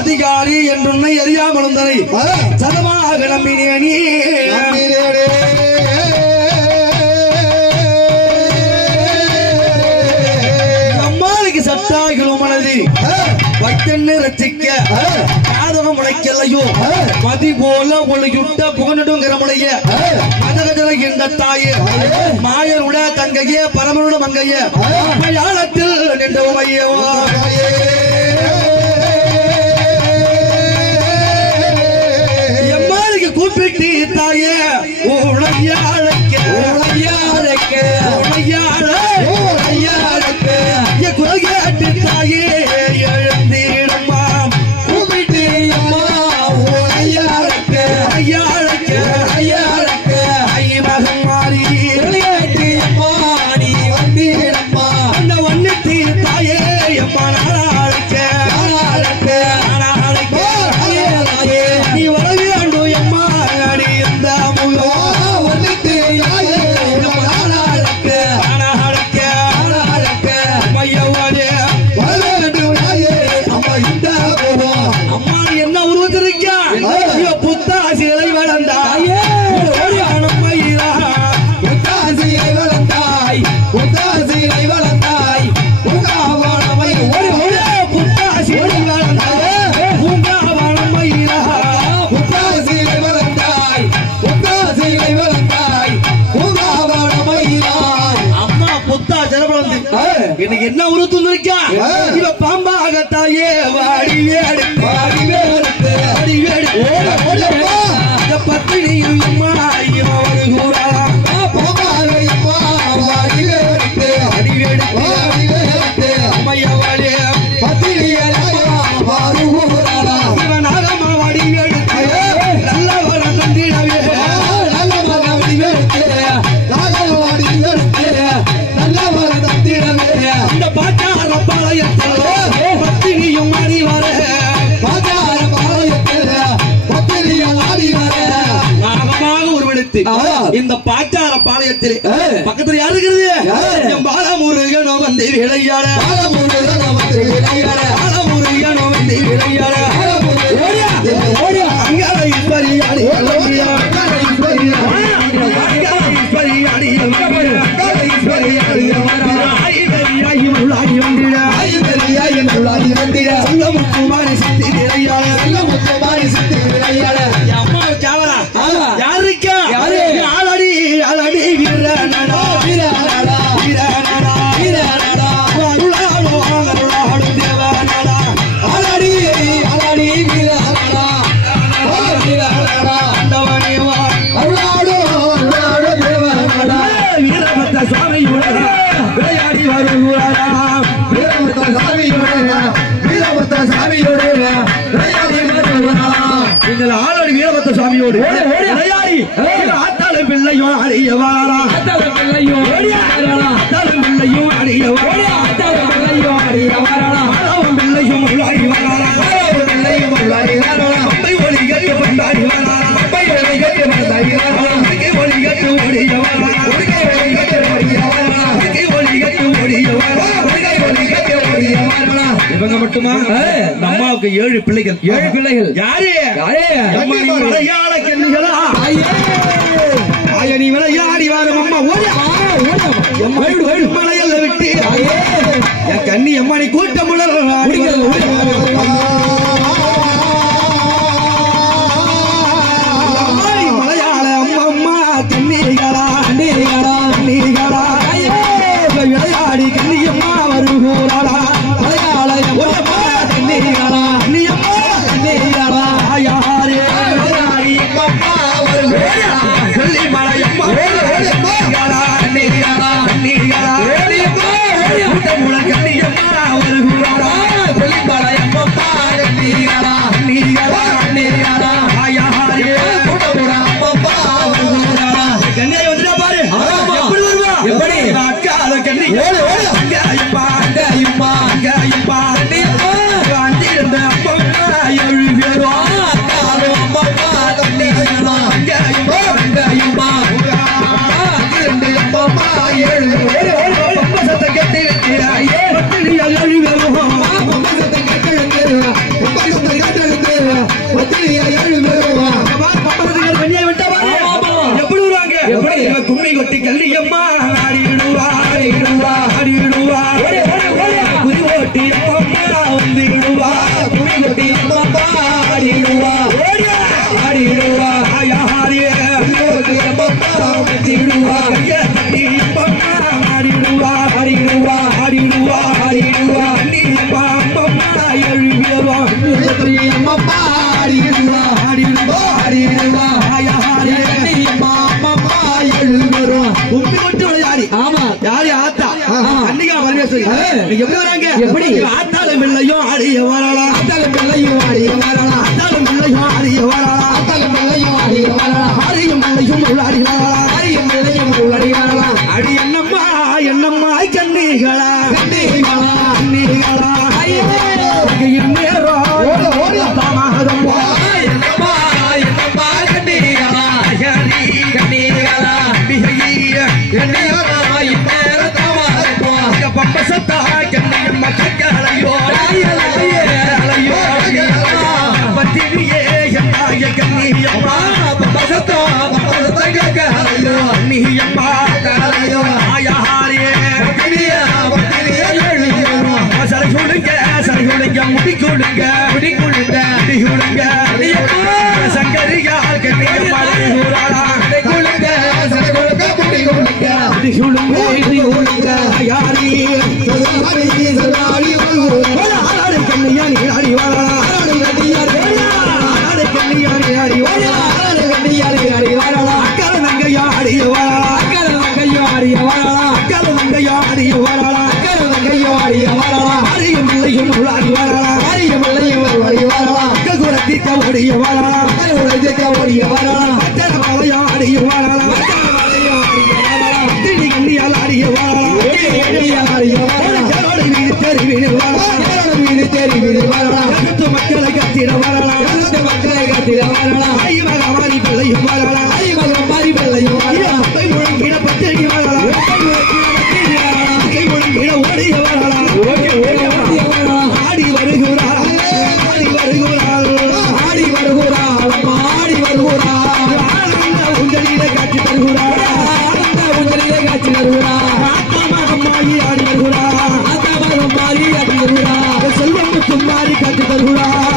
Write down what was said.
அதிகாரி என்றுன்னை அறியாமலும் தரை சதமாக நம்பினே நம்மளுக்கு சட்டாகிலும் மனதி வைத்தென்னு ரசிக்க யாதவம் உழைக்கலையோ மதி போல ஒளியுட்ட புகனிடுங்கிற முளைய மதகஜல என்ற தாயே மாயருட தங்கையே பரமருட மங்கையே மலையாளத்தில் நின்ற உமையவா கூப்பிட்டு தாயே உழையாழக்க குலகேட்டு தாயே எழுந்திடம்மா கூப்பிட்டு அம்மா உழையாழக்க மகன் மாறி அம்மா நீ வந்திடம்மா அந்த வண்ணத்து தாயே அம்மா நாளாழக்க நீ வரவே எனக்கு என்ன உறுத்து இருக்கா இவ பாம்பாக தாயே வாடி வேடு பத்தினியும் அம்மா ஒரு கூறா அம்மையா வாடி நாகமா வாடி வேடு நல்ல வர நந்திடவே இந்த பாட்டார பாளையத்தில் பத்தினியும் ஆடி வர நாகமாக உருவெடுத்து இந்த பாட்டார பாளையத்தில் பக்கத்தில் யாரு இருக்கிறது பாலமுருகனோ வந்து விளையாட பாலமுருகனோ வந்து விளையாட அங்காளி பரியாடி முத்துமாரி சித்தி விளையாட அம்மா கேவரா யாருக்கா ஆளடி ஆளடி வீரனடா அருளாளோ அருளாடும் தேவனடா ஆளடி வீரனடா அந்தவனேவா அருளாளோ தேவனடா வீரபத்த சுவாமியோட விளையாடி வருவாரா நீங்கள் ஆளாடி வீரபத்த சுவாமியோடு விளையாடி ஆத்தாளும் பிள்ளையும் அடியவாரா பிள்ளையும் அடியவாராவும் பிள்ளையும் உள்ளாடி வராரா அம்பை ஒளி கட்டு கொண்டாடி வராரா ஒளி கட்டு இவங்க மட்டுமா அம்மாவுக்கு 7 பிள்ளைகள் யாரு மலையாள கண்ணிகளா நீ விளையாடி வரும் அம்மா மலையல்ல விட்டு என் கண்ணி அம்மா நீ கூட்டம் மலையாள அம்மா அம்மா கண்ணிகளா விளையாடி கண்ணி அம்மா வருகிறாளா ஆடிடுவா ஆடிடுவா ஆயாரியே ஆடிடுவா ஆடிடுவா ஆடிடுவா ஆடிடுவா ஆடிடுவா நீ பாப்பா எழுவியவா அம்மா ஆடிடுவா ஆடிடுவா ஆடிடுவா ஆயாரியே அம்மா எழுவரும் கும்பி கொட்டு விளையாடி ஆமா யாரு ஆத்தா ஆமா. அன்னைக்கு பரமேஸ்வரி எப்படி வராங்க எப்படி? ஆத்தாலும் பிள்ளையும் ஆடிய வரலாம் ஆத்தாலும் பிள்ளையும் ஆடிய வரலாம் ஆத்தாலும் பிள்ளையும் ஆடிய வரலாம் ஆத்தாலும் பிள்ளையும் ஆடிய வரலாம் ஆடியும் பிள்ளையும் உள்ளாடி வரலாம் ஆடியும் பிள்ளையும் உள்ளடி வரலாம் அடி என்னம்மா என்னம்மா கண்ணீகளா கண்ணீங்களா கண்ணீகளா ஐயே நேரம் ஓடு. தாமதம் என்னம்மா என்னம்மா கண்ணீங்களா கண்ணீங்களா கண்ணீங்களா இந்நேரம் தாமாதம் பம்பசத்தா கண்ணியம்மா கக்கலையோ அலையோ பத்திரியே என்னாய கண்ணியம்மா கண்ணியம்மா ஆயாரியே சரி கொடுங்க முடி கொடுங்க சங்கரியால் கண்ணியம்மா யாரி கண்ணியா நீராடி வாழலாம் கண்ணியா நீராடி வாழலாம் அக்கறை நங்கையா ஆடிய வாழலாம் அக்கறை நங்கையா ஆடிய வாழலாம் ஆரியம் பிள்ளையும் உள்ளாடி வாழலாம் அக்க குலத்திட்ட ஓடிய வாழலாம் அக்கறை மலையா ஆடிய வாழலாம் திணி கண்ணியால் ஆடிய வாழலாம் மீது தெரிவிடு வாழலாம் மக்களை கத்திட வாழலாம் ஐவகமாரி பிள்ளையும் வாழலாம் முழங்கிட பத்திரிகை வாழலாம் கை முழங்கிட ஓடிய வாழலாம் ஆடி வருகிறார் ஆனந்த உஞ்சலிலே காட்சி தருகிறார் அம்மாயி ஆடி வருகிறார் செல்வம் தும்மாரி காட்சி தருகிறார்